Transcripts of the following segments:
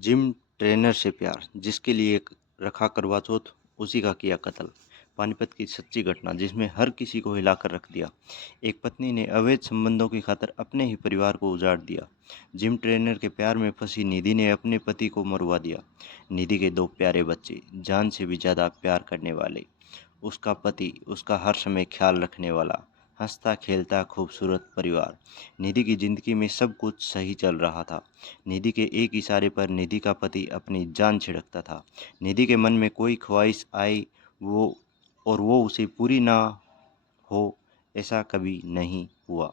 Gym trainer से प्यार, जिसके लिए रखा करवा चौथ, उसी का किया कत्ल। पानीपत की सच्ची घटना जिसमें हर किसी को हिलाकर रख दिया। एक पत्नी ने अवैध संबंधों की खातिर अपने ही परिवार को उजाड़ दिया। जिम ट्रेनर के प्यार में फंसी निधि ने अपने पति को मरवा दिया। निधि के दो प्यारे बच्चे, जान से भी ज्यादा प्यार करने वाले, उसका पति, उसका हर समय ख्याल रखने वाला, हंसता खेलता खूबसूरत परिवार। निधि की जिंदगी में सब कुछ सही चल रहा था। निधि के एक इशारे पर निधि का पति अपनी जान छिड़कता था। निधि के मन में कोई ख्वाहिश आई वो उसे पूरी ना हो, ऐसा कभी नहीं हुआ।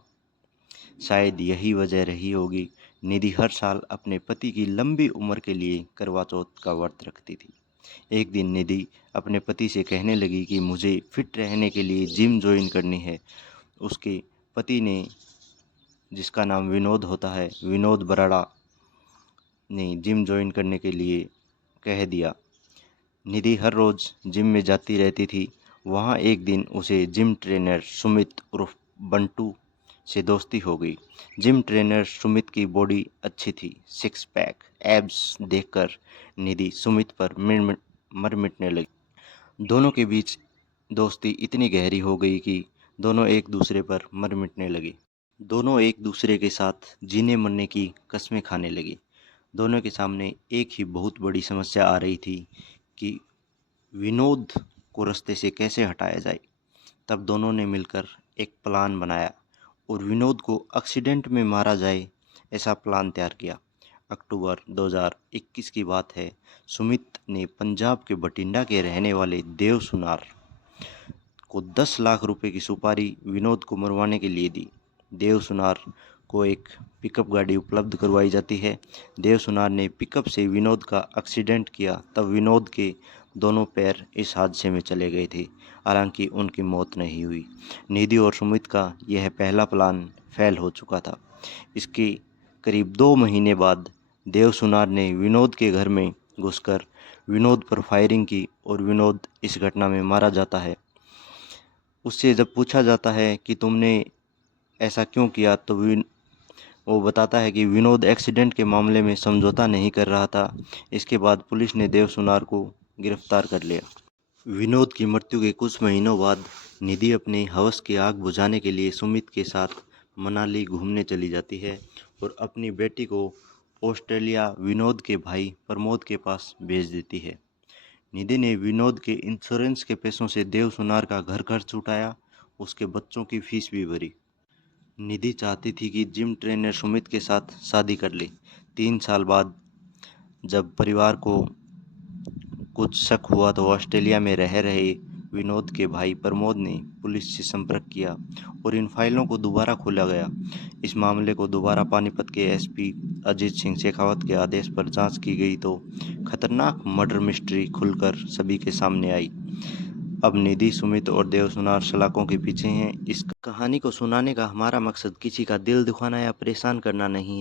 शायद यही वजह रही होगी, निधि हर साल अपने पति की लंबी उम्र के लिए करवा चौथ का व्रत रखती थी। एक दिन निधि अपने पति से कहने लगी कि मुझे फिट रहने के लिए जिम ज्वाइन करनी है। उसके पति ने, जिसका नाम विनोद होता है, विनोद बराड़ा ने जिम ज्वाइन करने के लिए कह दिया। निधि हर रोज़ जिम में जाती रहती थी। वहाँ एक दिन उसे जिम ट्रेनर सुमित उर्फ बंटू से दोस्ती हो गई। जिम ट्रेनर सुमित की बॉडी अच्छी थी, सिक्स पैक एब्स देखकर निधि सुमित पर मर मिटने लगी। दोनों के बीच दोस्ती इतनी गहरी हो गई कि दोनों एक दूसरे पर मर मिटने लगे। दोनों एक दूसरे के साथ जीने मरने की कस्में खाने लगे। दोनों के सामने एक ही बहुत बड़ी समस्या आ रही थी कि विनोद को रास्ते से कैसे हटाया जाए। तब दोनों ने मिलकर एक प्लान बनाया और विनोद को एक्सीडेंट में मारा जाए, ऐसा प्लान तैयार किया। अक्टूबर 2021 की बात है। सुमित ने पंजाब के बठिंडा के रहने वाले देव सुनार को 10 लाख रुपए की सुपारी विनोद को मरवाने के लिए दी। देव सुनार को एक पिकअप गाड़ी उपलब्ध करवाई जाती है। देव सुनार ने पिकअप से विनोद का एक्सीडेंट किया। तब विनोद के दोनों पैर इस हादसे में चले गए थे, हालांकि उनकी मौत नहीं हुई। निधि और सुमित का यह पहला प्लान फेल हो चुका था। इसके करीब 2 महीने बाद देव सुनार ने विनोद के घर में घुसकर विनोद पर फायरिंग की और विनोद इस घटना में मारा जाता है। उससे जब पूछा जाता है कि तुमने ऐसा क्यों किया, तो वो बताता है कि विनोद एक्सीडेंट के मामले में समझौता नहीं कर रहा था। इसके बाद पुलिस ने देव सुनार को गिरफ्तार कर लिया। विनोद की मृत्यु के कुछ महीनों बाद निधि अपने हवस की आग बुझाने के लिए सुमित के साथ मनाली घूमने चली जाती है और अपनी बेटी को ऑस्ट्रेलिया विनोद के भाई प्रमोद के पास भेज देती है। निधि ने विनोद के इंश्योरेंस के पैसों से देव सुनार का घर खर्च उठाया, उसके बच्चों की फीस भी भरी। निधि चाहती थी कि जिम ट्रेनर सुमित के साथ शादी कर ले। 3 साल बाद जब परिवार को कुछ शक हुआ तो ऑस्ट्रेलिया में रह रहे विनोद के भाई प्रमोद ने पुलिस से संपर्क किया और इन फाइलों को दोबारा खोला गया। इस मामले को दोबारा पानीपत के एसपी अजीत सिंह शेखावत के आदेश पर जांच की गई तो खतरनाक मर्डर मिस्ट्री खुलकर सभी के सामने आई। अब निधि, सुमित और देव सुनार सलाखों के पीछे हैं। इस कहानी को सुनाने का हमारा मकसद किसी का दिल दुखाना या परेशान करना नहीं है।